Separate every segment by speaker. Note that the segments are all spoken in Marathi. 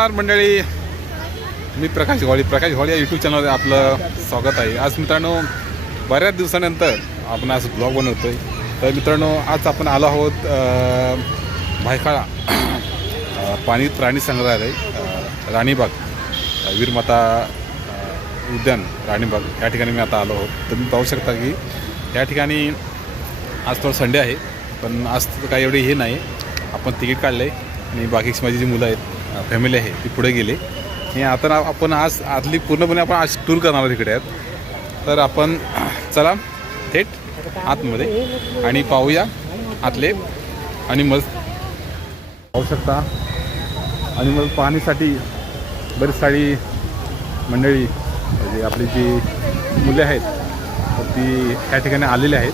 Speaker 1: नमस्कार मंडळी. मी प्रकाश घोळी. प्रकाश घोळी या यूट्यूब चॅनलवर आपलं स्वागत आहे. आज मित्रांनो बऱ्याच दिवसानंतर आपण आज ब्लॉग बनवतो आहे तर मित्रांनो आज आपण आलो आहोत भायखाळा पाणी प्राणी संग्रहालय राणीबाग वीरमाता उद्यान राणीबाग. या ठिकाणी मी आता आलो आहोत. तुम्ही पाहू शकता की या ठिकाणी आज थोडं संडे आहे पण आज तर काही एवढी हे नाही. आपण तिकीट काढलं आहे आणि बाकीची माझी जी मुलं आहेत फॅमिली आहे ती पुढे गेली. आणि आता आपण आज आतली पूर्णपणे आपण आज टूर करणार आहोत तिकडे आहेत तर आपण चला थेट आतमध्ये आणि पाहूया आतले. आणि मग पाहू शकता आणि मग पाहण्यासाठी बरीच सारी मंडळी म्हणजे आपली जी मुले आहेत ती या ठिकाणी आलेली आहेत.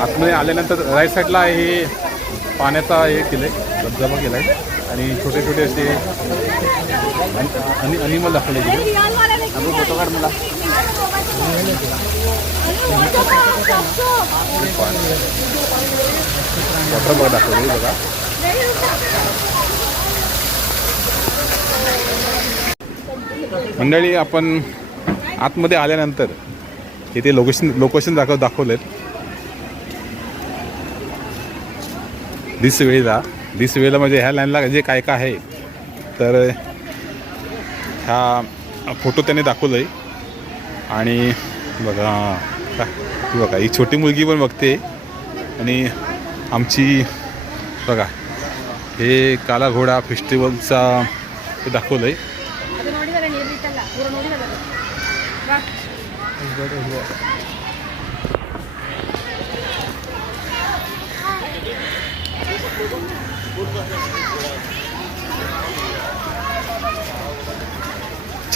Speaker 1: आतमध्ये आल्यानंतर राईट साईडला हे पाण्याचा हे केलं आहे धबधबा केला आहे आणि छोटे छोटे असे आणि अनिमल दाखवले गेले. फोटो काढ मला. वॉटर बघा दाखवले बघा. मंडळी आपण आतमध्ये आल्यानंतर इथे लोकेशन लोकेशन दाखव दाखवलेत. दिस वेळेला दिस वेळेला म्हणजे ह्या लाईनला जे काय काय आहे. तर ह्या फोटो त्याने दाखवलं आहे आणि बघा का- बघा ही छोटी मुलगी पण बघते. आणि आमची बघा हे काला घोडा फेस्टिवलचा हे दाखवलं आहे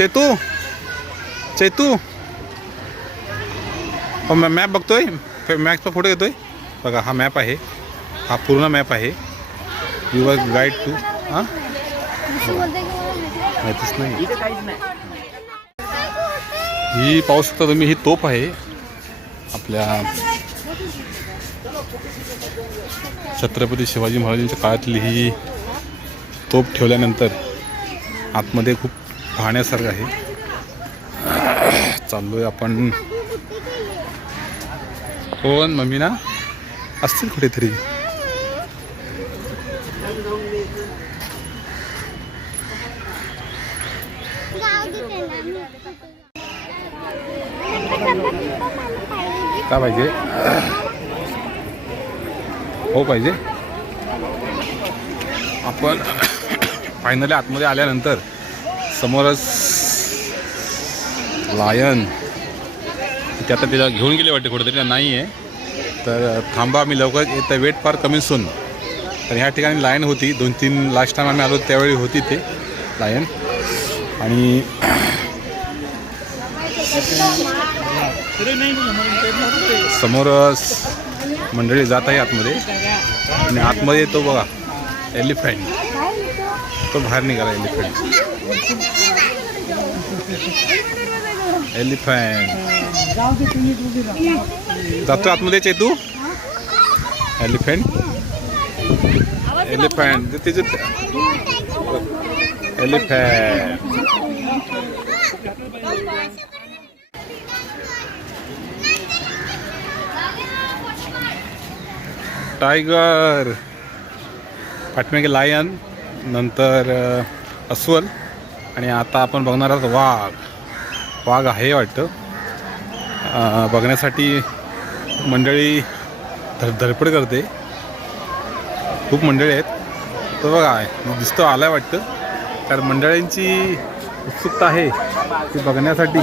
Speaker 1: चेतू? चेतू? हो, मॅ मॅप बघतोय. मॅपचा फोटो घेतोय. बघा हा मॅप आहे. हा पूर्ण मॅप आहे. यू आर गाईड टू हां? माहितीच नाही. ही पाहू शकता तुम्ही ही तोप आहे. आपल्या छत्रपती शिवाजी महाराजांच्या काळातली ही तोप ठेवल्यानंतर आतमध्ये खूप पाहण्यासारखं आहे. चाललोय आपण. कोण? मम्मी ना असतील कुठेतरी. काय पाहिजे? हो पाहिजे. आपण फायनली आतमध्ये आल्यानंतर समोरच लायन ते आता तिला घेऊन गेले वाटते कुठेतरी नाही आहे. तर थांबा आम्ही लवकर येतं. वेट फार कमी सून तर ह्या ठिकाणी लायन होती. दोन तीन लास्ट टाइम आम्ही आलो त्यावेळी होती ते लायन आणि समोरच मंडळी जात आहे आतमध्ये. आणि आतमध्ये तो बघा एलिफंट तो बाहेर निघाला एलिफंट एलिफंट जातो आतमध्ये चेतू एलिफंट एलिफंट त्याचे एलिफंट टायगर पाठीमागे लायन नंतर अस्वल. आणि आता आपण बघणार आहोत वाघ. वाघ आहे वाटतं. बघण्यासाठी मंडळी धड धडपड करते. खूप मंडळी आहेत. तो बघा दिसतो आलाय वाटतं. कारण मंडळींची उत्सुकता आहे ती बघण्यासाठी.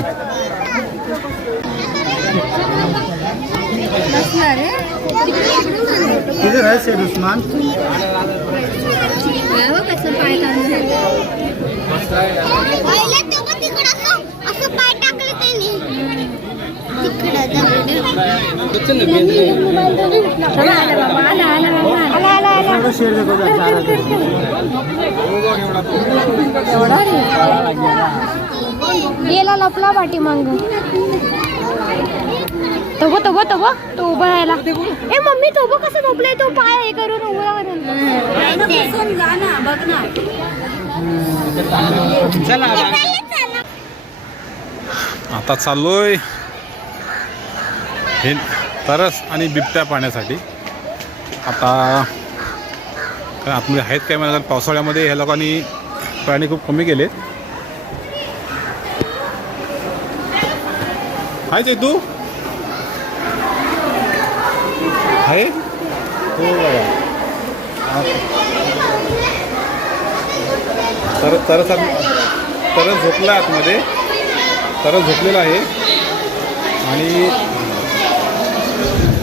Speaker 2: है उस्मान
Speaker 3: गेला लपला पाठी मग. तो तो तो तो उभा राहायला. ए मम्मी तो कसं झोपलाय? तो पाय हे करून उभा करून
Speaker 1: आता चाललोय. हे तरस आणि बिबट्या पाण्यासाठी आता कारण आतमध्ये आहेत काय मला पावसाळ्यामध्ये ह्या लोकांनी प्राणी खूप कमी गेले हाय ते तू आहे हो बाबा तर तरच आत- तरच झोपला आतमध्ये. तरच झोपलेला आहे. आणि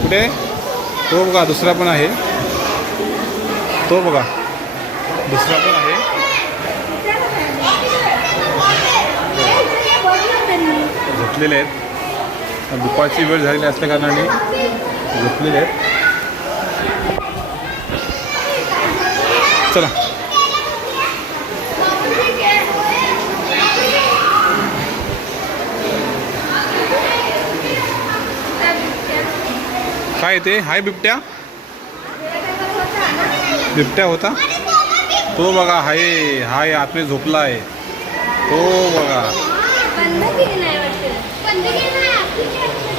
Speaker 1: कुठे तो बघा दुसरा पण आहे. तो बघा दुसरा पण आहे. झोपलेले आहेत. दुपारची वेळ झालेली असल्या कारणाने झोपलेले आहेत. चला. काय ते? हाय बिबट्या? बिबट्या होता? तो बघा हाय हाय आतमध्ये झोपला आहे तो बघा.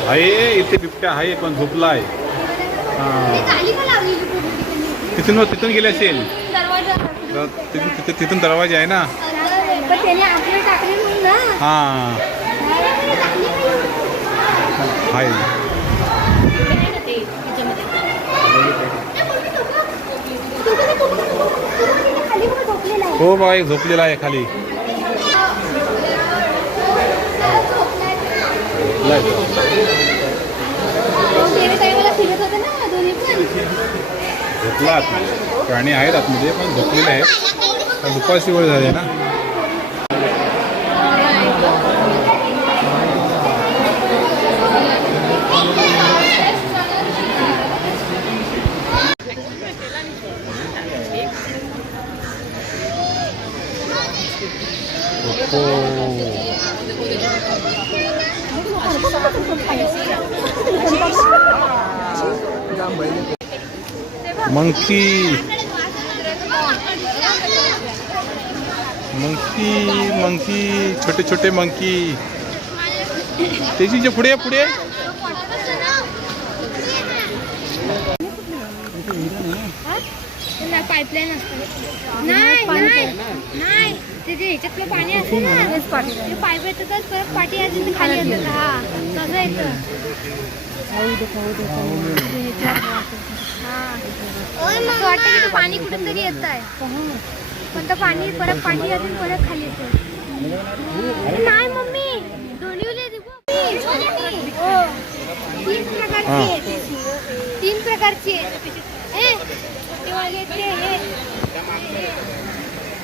Speaker 1: आहे इथे बिबट्या आहे पण झोपला आहे हां. तिथून तिथून गेले असेल. तर तिथून तिथे तिथून दरवाजा आहे ना
Speaker 3: ना?
Speaker 1: हां. हाय. हो बाई एक झोपलेला आहे खाली. झोपला आतमध्ये. प्राणी आहेत आतमध्ये पण झोपलेले आहेत. दुपारची वेळ झाली आहे ना. मंकी मंकी मंकी छोटे छोटे मंकी तेजीच्या पुढे पुढे.
Speaker 3: पाईपलाईन असतं. नाही. ते जे ह्याच्यातलं पाणी असतं ना? ते पाईप येतं तर परत पाठी असेल तर खाली येतं हा तसं येतं असं वाटतं की ते पाणी कुठून तरी येत आहे पण ते पाणी परत पाठी असेल परत खाली येतं नाही मम्मी. दोन्ही हो. तीन प्रकारची आहेत तीन प्रकारची आहेत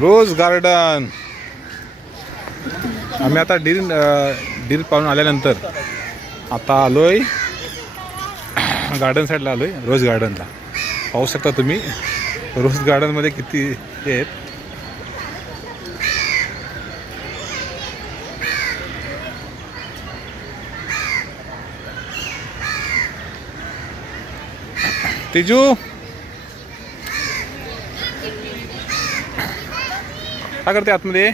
Speaker 1: रोज गार्डन. आम्ही आता डील डील पाहून आल्यानंतर आता आलोय. गार्डन साईडला आलोय रोज गार्डनला. पाहू शकता तुम्ही रोज गार्डनमध्ये किती आहेत. तेजू काय करते आतमध्ये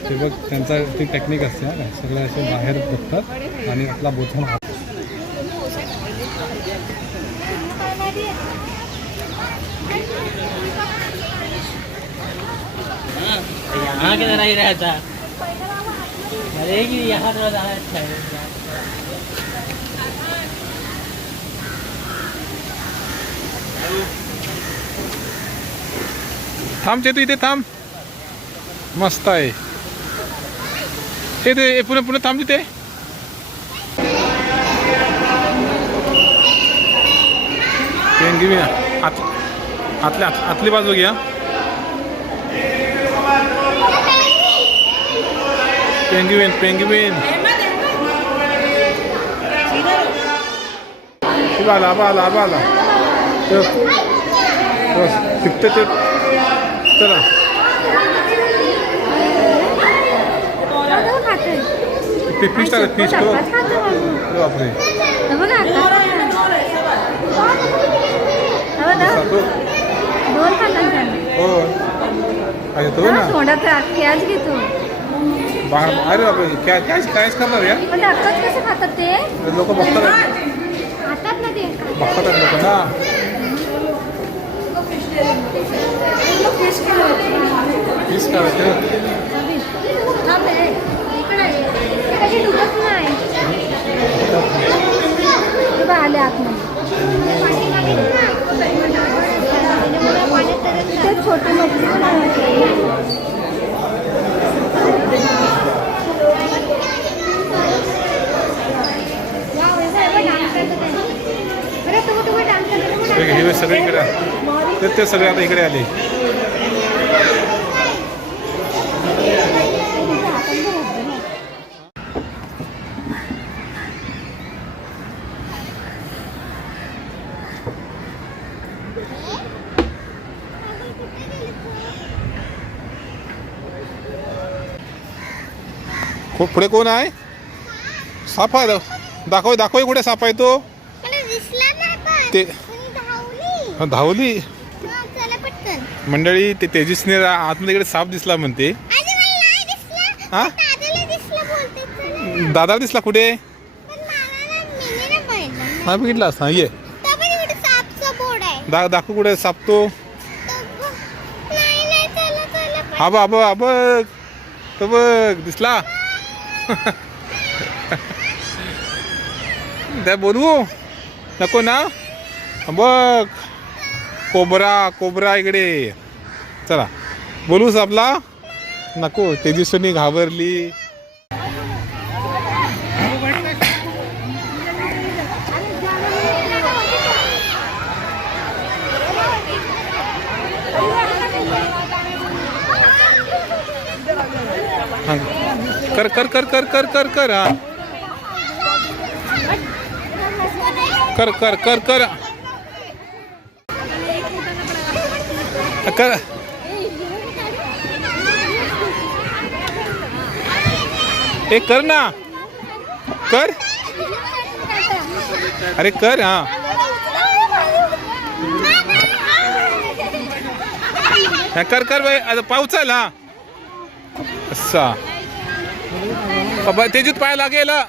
Speaker 1: ते बघ त्यांचा ती टेक्निक असते हा. सगळे असे बाहेर बघतात आणि आपला बोथून
Speaker 2: यहाँ के तरह ही रहता अरे कि यहाँ थोड़ा ज़्यादा अच्छा है
Speaker 1: थांब चेतू इथे थांब. मस्त आहे. ते ते पुणे पुणे थांब तिथे. पेंगिन आत आतल्या आतली बाजू घ्या. पेंगिविन पेंगिविन आला बाला आला. शिकते ते. चला. ते फिश टाकत फिश तो बापरे. तो
Speaker 3: दोन खातात
Speaker 1: हो अरे तो ना
Speaker 3: तोंडात कॅच घेतो.
Speaker 1: बाहेर अरे बापरे काय काय कायच करणार या?
Speaker 3: कसं खातात ते
Speaker 1: लोक बघतात.
Speaker 3: खातात ना ते.
Speaker 1: बघतात लोक ना. फिश करायचे
Speaker 3: कशी आले आतमध्ये
Speaker 1: हे सगळे इकडे आ- ते सगळे आता इकडे आले. खूप पुढे कोण आहे? साप आहे. दाखव दाखव कुठे साप आहे तो. ते
Speaker 4: धावली
Speaker 1: हा, धावली
Speaker 4: हा, चला पटकन
Speaker 1: मंडळी ते तेजसने रा- आतमध्ये इकडे साप दिसला म्हणते. हा?
Speaker 4: दादाला दिसला
Speaker 1: कुठे? हा बघितला असता ये. दा दाखव कुठे साप तो.
Speaker 4: तर बघ. नाही नाही चला चला पटकन.
Speaker 1: हा बा बघ बघ. तो बघ दिसला. त्या बोलवू. नको ना. बघ. कोबरा कोबरा इकडे. चला. बोलूस आपला नको तेजस्वनी घाबरली. कर कर कर कर कर कर कर कर कर कर कर. कर. ए कर ना. कर. अरे कर हा. हा, कर कर बाई. आता पाऊस चाल हा असा. बाबा तेजूत पाय लागेल हा.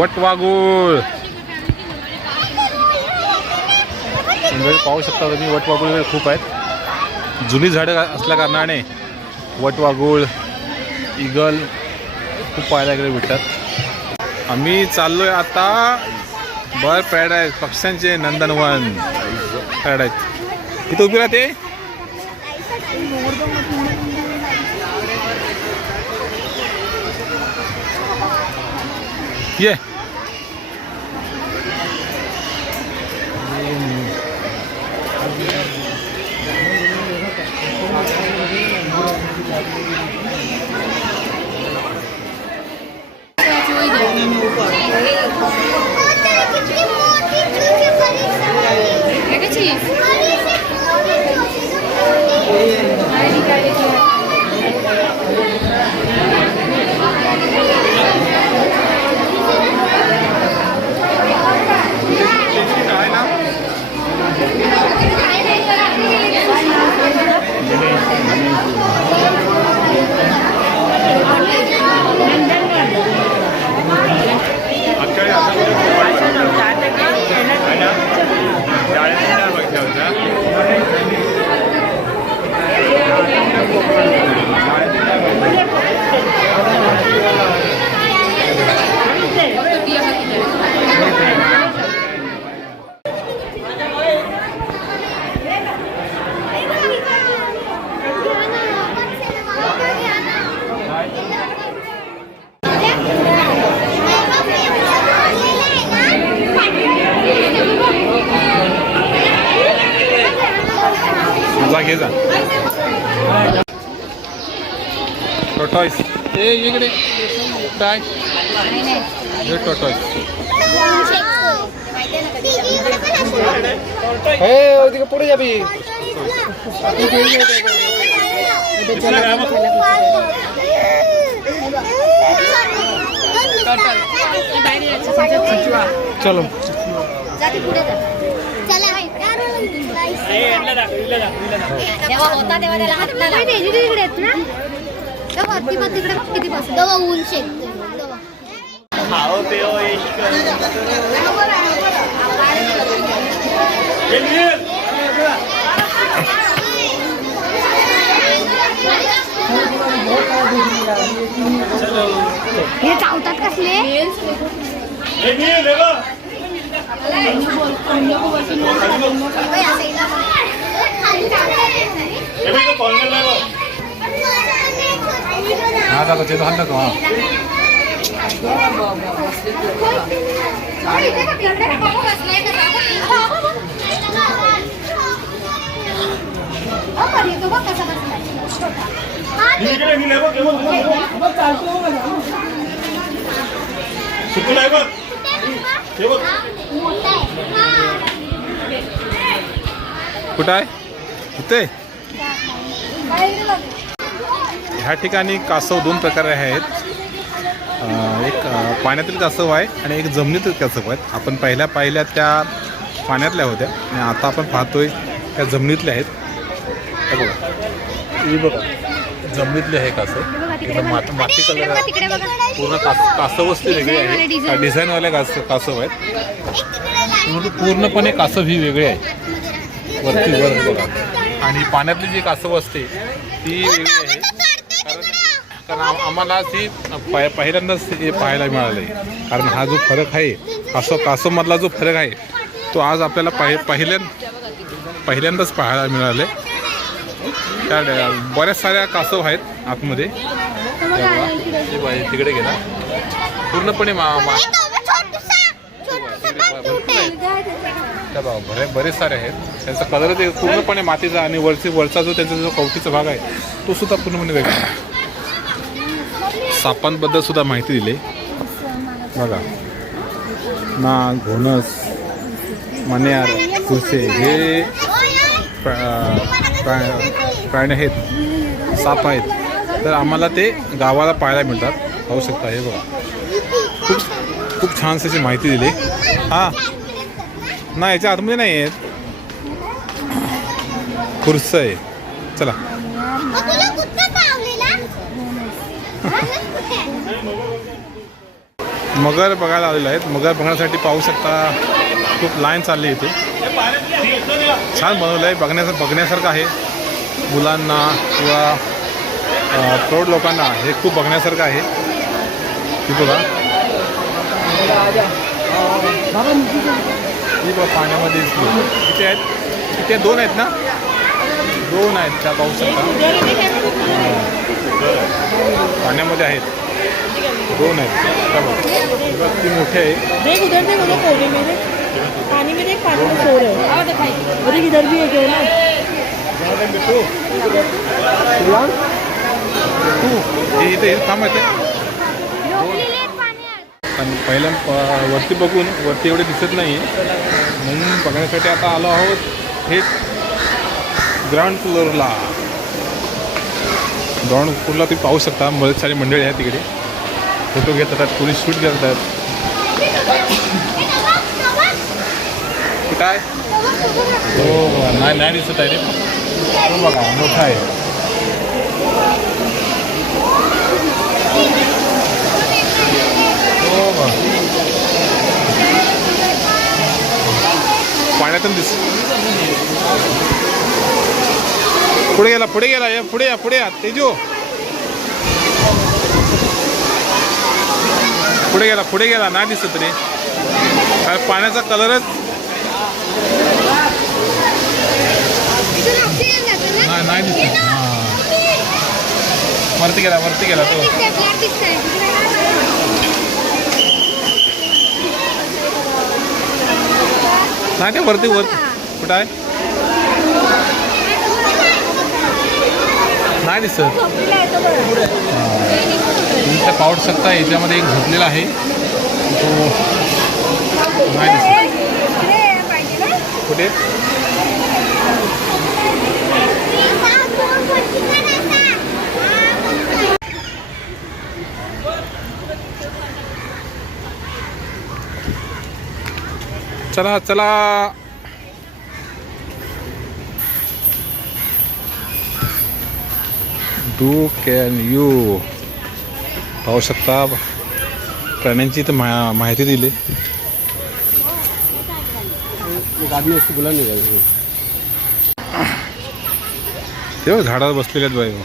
Speaker 1: वटवागुळ पाहू शकता तुम्ही वटवागुळ वगैरे खूप आहेत. जुनी झाडं असल्या कारणाने वटवागुळ इगल खूप पाहायला गेले भेटतात. आम्ही चाललोय आता बर पॅराडाईज पक्ष्यांचे नंदनवन. पॅराडाईज. इथं उभी राहते? ये
Speaker 4: हो, त्याला किती मोठी चुकी बरीच आहे. बरीच आहे, मोठी
Speaker 1: Thank you. टोटॉईस ए इकडे काय हे टोटॉईस
Speaker 2: हे पुढे जाबी
Speaker 1: चलो
Speaker 3: जाती पुढे जा तेव्हा होता तेव्हा त्याला हात नाही लावला. तिकडे बघ किती बस.
Speaker 4: दवा ऊन शेकते दवा.
Speaker 3: हे चावतात कसले?
Speaker 1: हा दादा ते हात नको हा कुठं आहे? इथे. ह्या ठिकाणी कासव दोन प्रकारे आहेत. एक पाण्यातील कासव आहे आणि एक जमिनीतील कासव आहेत. आपण पहिल्या पाहिल्या त्या पाण्यातल्या होत्या. आणि आता आपण पाहतोय त्या जमिनीतल्या आहेत. हे बघा. ही बघा. जमिनीतले आहे कासव. एकदम माती माती कलर आहे
Speaker 3: तिकडे बघा.
Speaker 1: पूर्ण कास कासवस्ती वेगळी आहे. डिझाईनवाल्या कास कासव आहेत. पूर्ण पूर्णपणे कासव ही वेगळी आहे. वरती वर बघा. आणि पाण्यातली जी कासव असते ती वेगळी आहे. कारण आम्हाला ती पाय पहिल्यांदाच हे पाहायला मिळालं आहे कारण हा जो फरक आहे कासव कासवमधला जो फरक आहे तो आज आपल्याला पाहि पहिल्या पहिल्यांदाच पाहायला मिळाले त्या बऱ्याच साऱ्या कासव आहेत आतमध्ये. तिकडे गेला. पूर्णपणे मा त्या बघा बरे बरेच सारे आहेत. त्यांचा कलर ते पूर्णपणे मातीचा आणि वरची वरचा जो त्यांचा जो कवटीचा भाग आहे तो सुद्धा पूर्णपणे वेगळा आहे. सापांबद्दल सुद्धा माहिती दिली. बघा. नाग घोणस मण्यार कुसे हे प्राणी आहेत. साप आहेत. तर आम्हाला ते गावाला पाहायला मिळतात. पाहू शकता हे बघा. खूप खूप छान अशी माहिती दिली. हां. नाही याच्या आतमध्ये नाही आहेत. खुर्स आहे. चला. मगर बघायला आलेले आहेत. मगर बघण्यासाठी पाहू शकता खूप लाईन चालली आहे इथे. छान बनवलं आहे. बघण्यास बघण्यासारखं आहे. मुलांना किंवा प्रौढ लोकांना हे खूप बघण्यासारखं आहे. ती बघा. ही बघा पाण्यामध्ये दिसली. किती आहेत. किती दोन आहेत ना? दोन आहेत त्या पाहू शकता. पाण्यामध्ये आहेत. दोन आहेत. ही ती मोठी आहे
Speaker 5: देख उधर देख उधर कोने में देख पानी में देख पानी में सो रहे हैं। और देख इधर भी एक है ना?
Speaker 1: हे इथे थांब आणि पहिल्या प- वरती बघून वरती एवढे दिसत नाही म्हणून बघण्यासाठी आता आलो आहोत थेट ग्राउंड फ्लोअरला ग्राउंड फ्लोअरला तुम्ही पाहू शकता बरेच सारी मंडळी आहेत तिकडे. फोटो घेत आहेत कोणी शूट करतात. काय हो, हो नाही नाही दिसत आहे रे. हो, बघा मोठा आहे. हो पाण्यातून दिस पुढे गेला पुढे गेला या पुढे या पुढे या तेजू. पुढे गेला पुढे गेला नाही दिसत रे. पाण्याचा कलरच नाही दिसत. हां. वरती गेला वरती गेला तो. नाही ते वरती वर कुठं आहे? नाही दिसत.
Speaker 5: झोपलेला आहे तो
Speaker 1: पाहू शकता याच्यामध्ये एक झोपलेला आहे. तो नाही दिसत. कुठे? चला चला. टू कॅन यू पाहू शकता. प्राण्यांची तर मा माहिती दिली. तेव्हा झाडावर बसलेले आहेत बाई.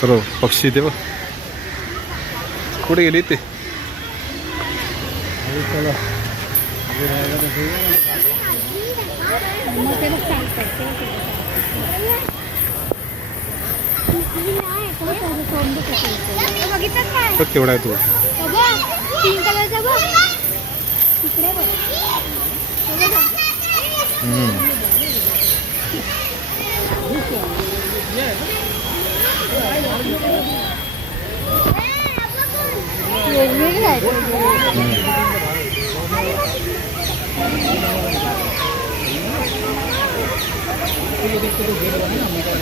Speaker 1: सर्व पक्षी ते बघ. कुठे गेली ते
Speaker 3: बघितलं काय
Speaker 1: बघ केवढा आहे तो.
Speaker 3: पिंक कलरचा बघ. तिकडे बघ. वेगवेगळे आहेत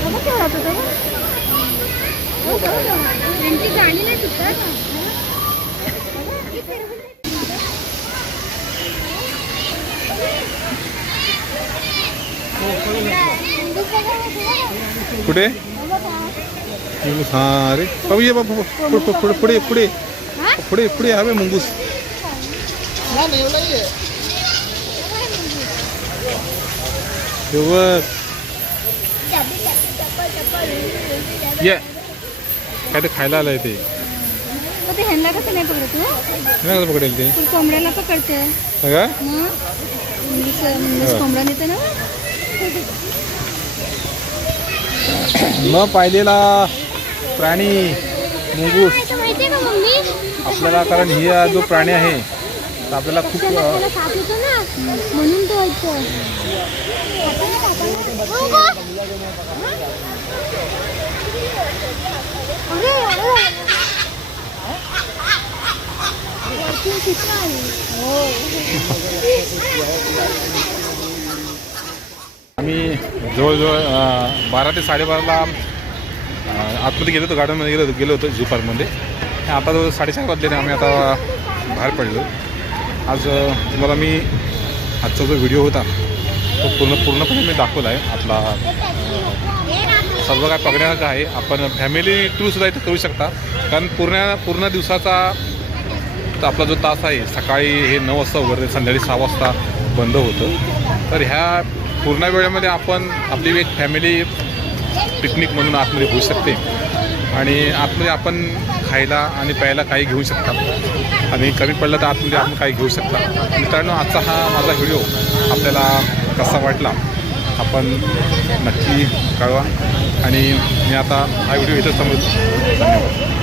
Speaker 3: बघ केवढा तो तो. हो का? त्यांची गाणी नाही सुटत.
Speaker 1: कुठे? हा अरे बाबू ये बाबू पुढे पुढे पुढे पुढे? पुढे. हवे मुंगूस. ये. काय ते खायला आलंय ते.
Speaker 3: ते ह्यांना कसं नाही पकडत तू?
Speaker 1: नाही कसं पकडेल ते?
Speaker 3: तू कोंबड्याला पकडते
Speaker 1: हा
Speaker 3: मग. कोंबडा नेते ना?
Speaker 1: न पाहिलेला प्राणी मुंगूस.
Speaker 3: माहितीये का मम्मी
Speaker 1: आपल्याला कारण ही जो प्राणी आहे तर आपल्याला खूप
Speaker 3: त्याला
Speaker 1: अ,
Speaker 3: त्याला साप येतो ना म्हणून तो.
Speaker 1: आम्ही जवळजवळ बारा ते साडेबाराला आतमध्ये गेलो होतो गार्डनमध्ये गेलो होतो गेलो होतो झू पार्कमध्ये. आता जवळ साडेचार वाजले आम्ही आता बाहेर पडलो. आज तुम्हाला मी आजचा जो व्हिडिओ होता तो पूर्ण पूर्णपणे मी दाखवला आहे आपला सर्व काय बघण्यासारखं आहे. आपण फॅमिली टूरसुद्धा इथं करू शकता. कारण पूर्ण पूर्ण दिवसाचा तर आपला जो तास आहे सकाळी हे नऊ वाजता उघडते संध्याकाळी सहा वाजता बंद होतं. तर ह्या पूर्ण वेळेमध्ये आपण आपली एक फॅमिली पिकनिक म्हणून आतमध्ये होऊ शकते. आणि आतमध्ये आपण खायला आणि प्यायला काही घेऊ शकता. आणि कमी पडलं तर आतमध्ये आपण काही घेऊ शकता. मित्रांनो आजचा हा माझा व्हिडिओ आपल्याला कसा वाटला? आपण नक्की कळवा. आणि मी आता हा व्हिडिओ इथंच समजतो धन्यवाद.